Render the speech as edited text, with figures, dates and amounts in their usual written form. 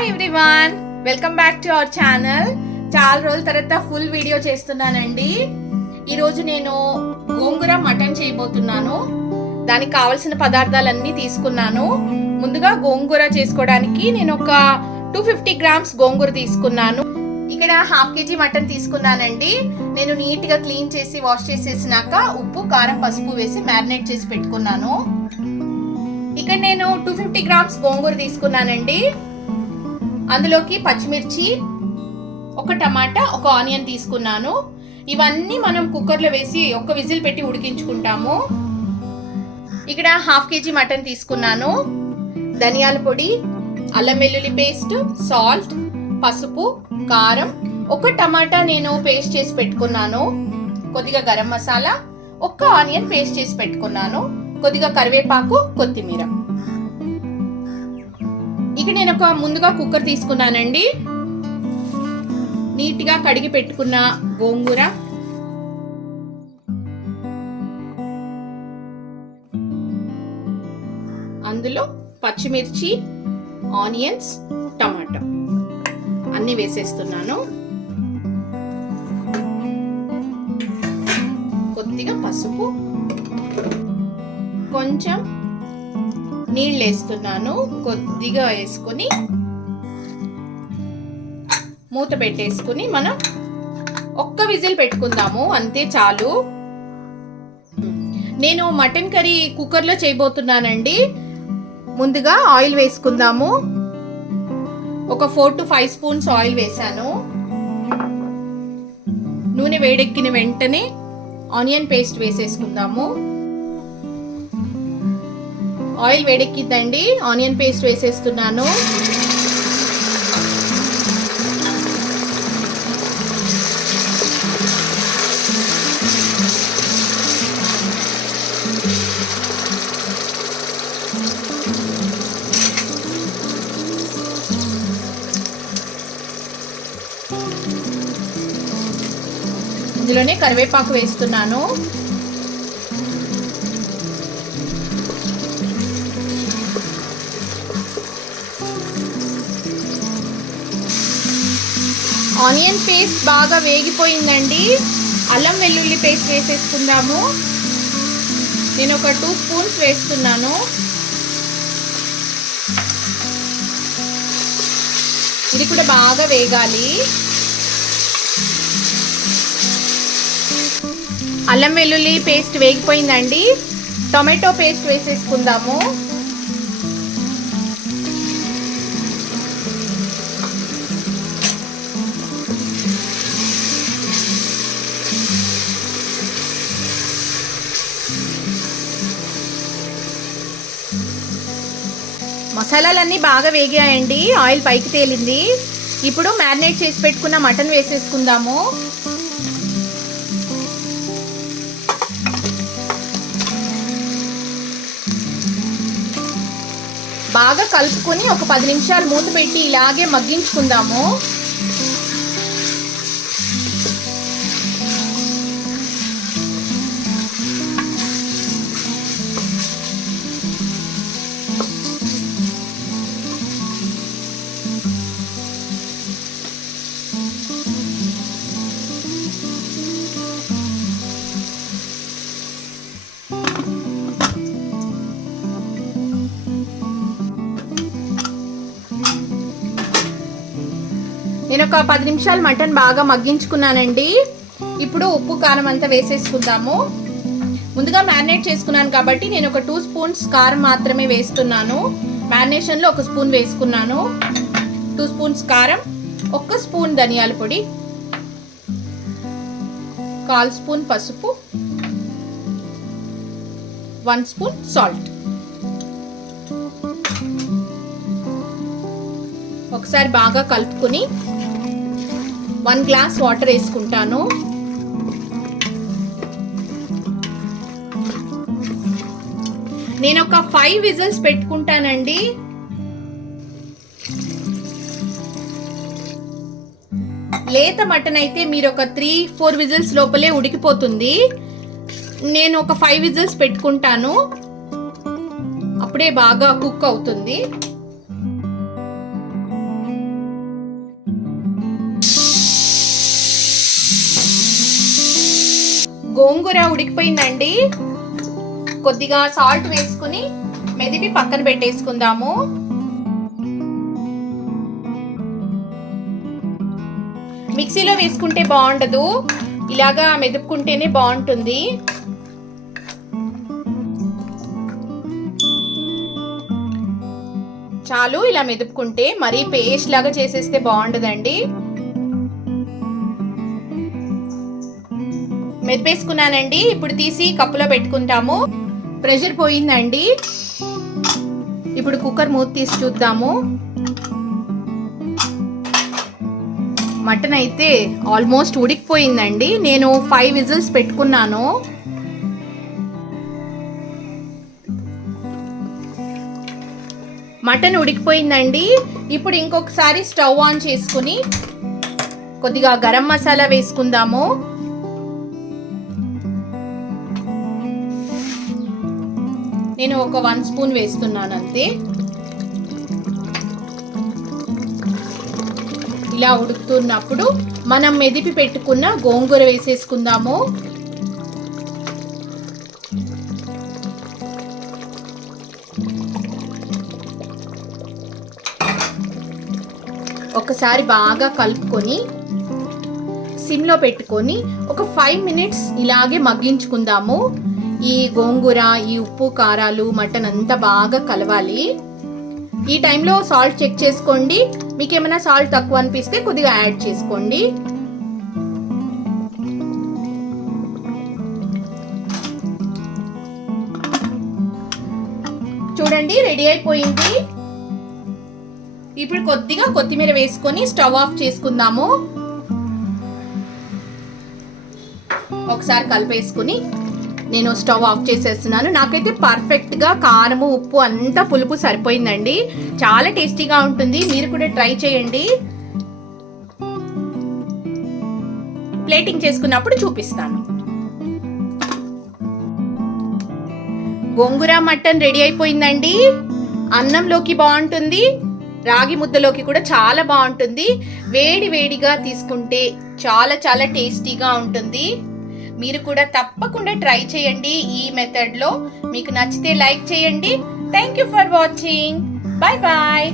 Hi everyone, welcome back to our channel. చాలా రోజుల తర్వాత ఫుల్ వీడియో చేస్తున్నానండి. ఈరోజు నేను గోంగూర మటన్ చేయబోతున్నాను. దానికి కావలసిన పదార్థాలన్నీ తీసుకున్నాను. ముందుగా గోంగూర చేసుకోవడానికి నేను ఒక 250 గ్రామ్స్ గోంగూర తీసుకున్నాను. ఇక్కడ హాఫ్ కేజీ మటన్ తీసుకున్నానండి. నేను నీట్గా క్లీన్ చేసి వాష్ చేసేసినాక ఉప్పు, కారం, పసుపు వేసి మ్యారినేట్ చేసి పెట్టుకున్నాను. ఇక్కడ నేను 250 గ్రామ్స్ గోంగూర తీసుకున్నానండి. అందులోకి పచ్చిమిర్చి, ఒక టమాటా, ఒక ఆనియన్ తీసుకున్నాను. ఇవన్నీ మనం కుక్కర్లో వేసి ఒక విజిల్ పెట్టి ఉడికించుకుంటాము. ఇక్కడ హాఫ్ కేజీ మటన్ తీసుకున్నాను. ధనియాల పొడి, అల్లం వెల్లుల్లి పేస్ట్, సాల్ట్, పసుపు, కారం, ఒక టమాటా నేను పేస్ట్ చేసి పెట్టుకున్నాను, కొద్దిగా గరం మసాలా, ఒక ఆనియన్ పేస్ట్ చేసి పెట్టుకున్నాను, కొద్దిగా కరివేపాకు, కొత్తిమీర. ఇక నేను ఒక ముందుగా కుక్కర్ తీసుకున్నానండి. నీట్గా కడిగి పెట్టుకున్న గోంగూర, అందులో పచ్చిమిర్చి, ఆనియన్స్, టమాటా అన్ని వేసేస్తున్నాను. కొద్దిగా పసుపు, కొంచెం నీళ్ళు వేస్తున్నాను. కొద్దిగా వేసుకొని మూత పెట్టేసుకుని మనం ఒక్క విజిల్ పెట్టుకుందాము, అంతే చాలు. నేను మటన్ కర్రీ కుక్కర్లో చేయబోతున్నానండి. ముందుగా ఆయిల్ వేసుకుందాము. ఒక 4 to 5 స్పూన్స్ ఆయిల్ వేసాను. నూనె వేడెక్కిన వెంటనే ఆనియన్ పేస్ట్ వేసేసుకుందాము. ఆయిల్ వేడెక్కిందండి, ఆనియన్ పేస్ట్ వేసేస్తున్నాను. ఇందులోనే కరివేపాకు వేస్తున్నాను. ఆనియన్ పేస్ట్ బాగా వేగిపోయిందండి. అల్లం వెల్లుల్లి పేస్ట్ వేసేసుకుందాము. నేను ఒక 2 స్పూన్స్ వేస్తున్నాను. ఇది కూడా బాగా వేగాలి. అల్లం వెల్లుల్లి పేస్ట్ వేగిపోయిందండి. టొమాటో పేస్ట్ వేసేసుకుందాము. మసాలాలన్నీ బాగా వేగాయండి, ఆయిల్ పైకి తేలింది. ఇప్పుడు మ్యారినేట్ చేసి పెట్టుకున్న మటన్ వేసేసుకుందాము. బాగా కలుపుకొని ఒక 10 నిమిషాలు మూత పెట్టి ఇలాగే మగ్గించుకుందాము. నేను ఒక 10 నిమిషాలు మటన్ బాగా మగ్గించుకున్నానండి. ఇప్పుడు ఉప్పు, కారం అంతా వేసేసుకుందాము. ముందుగా మ్యారినేట్ చేసుకున్నాను కాబట్టి నేను ఒక 2 స్పూన్స్ కారం మాత్రమే వేస్తున్నాను. మ్యారినేషన్లో 1 స్పూన్ వేసుకున్నాను. 2 స్పూన్స్ కారం, 1 స్పూన్ ధనియాల పొడి, 1/4 స్పూన్ పసుపు, 1 స్పూన్ సాల్ట్. ఒకసారి బాగా కలుపుకొని 1 గ్లాస్ వాటర్ వేసుకుంటాను. నేను ఒక 5 విజిల్స్ పెట్టుకుంటానండి. లేత మటన్ అయితే మీరు ఒక 3-4 విజిల్స్ లోపలే ఉడికిపోతుంది. నేను ఒక 5 విజిల్స్ పెట్టుకుంటాను, అప్పుడే బాగా కుక్ అవుతుంది. గోంగూర ఉడికిపోయిందండి. కొద్దిగా సాల్ట్ వేసుకుని మెదిపి పక్కన పెట్టేసుకుందాము. మిక్సీలో వేసుకుంటే బాగుండదు, ఇలాగా మెదుపుకుంటేనే బాగుంటుంది. చాలు ఇలా మెదుపుకుంటే, మరీ పేస్ట్ లాగా చేసేస్తే బాగుండదండి. మెదిపేసుకున్నానండి. ఇప్పుడు తీసి కప్పులో పెట్టుకుంటాము. ప్రెషర్ పోయిందండి. ఇప్పుడు కుక్కర్ మూత తీసి చూద్దాము. మటన్ అయితే ఆల్మోస్ట్ ఉడికిపోయిందండి. నేను 5 విజిల్స్ పెట్టుకున్నాను. మటన్ ఉడికిపోయిందండి. ఇప్పుడు ఇంకొకసారి స్టవ్ ఆన్ చేసుకుని కొద్దిగా గరం మసాలా వేసుకుందాము. నేను ఒక 1 స్పూన్ వేస్తున్నాను అంతే. ఇలా ఉడుకుతున్నప్పుడు మనం మెదిపి పెట్టుకున్న గోంగూర వేసేసుకుందాము. ఒకసారి బాగా కలుపుకొని సిమ్లో పెట్టుకొని ఒక 5 మినిట్స్ ఇలాగే మగ్గించుకుందాము. ఈ గోంగూర, ఈ ఉప్పు కారాలు, మటన్ అంతా బాగా కలవాలి. ఈ టైంలో సాల్ట్ చెక్ చేసుకోండి. మీకు ఏమైనా సాల్ట్ తక్కువ అనిపిస్తే కొద్దిగా యాడ్ చేసుకోండి. చూడండి, రెడీ అయిపోయింది. ఇప్పుడు కొద్దిగా కొత్తిమీర వేసుకొని స్టవ్ ఆఫ్ చేసుకుందాము. ఒకసారి కలిపేసుకుని నేను స్టవ్ ఆఫ్ చేసేస్తున్నాను. నాకైతే పర్ఫెక్ట్గా కారము, ఉప్పు అంతా పులుపు సరిపోయిందండి. చాలా టేస్టీగా ఉంటుంది. మీరు కూడా ట్రై చేయండి. ప్లేటింగ్ చేసుకున్నప్పుడు చూపిస్తాను. గోంగూర మటన్ రెడీ అయిపోయిందండి. అన్నంలోకి బాగుంటుంది, రాగి ముద్దలోకి కూడా చాలా బాగుంటుంది. వేడి వేడిగా తీసుకుంటే చాలా చాలా టేస్టీగా ఉంటుంది. మీరు కూడా తప్పకుండా ట్రై చేయండి ఈ మెథడ్లో. మీకు నచ్చితే లైక్ చేయండి. Thank you for watching. Bye bye.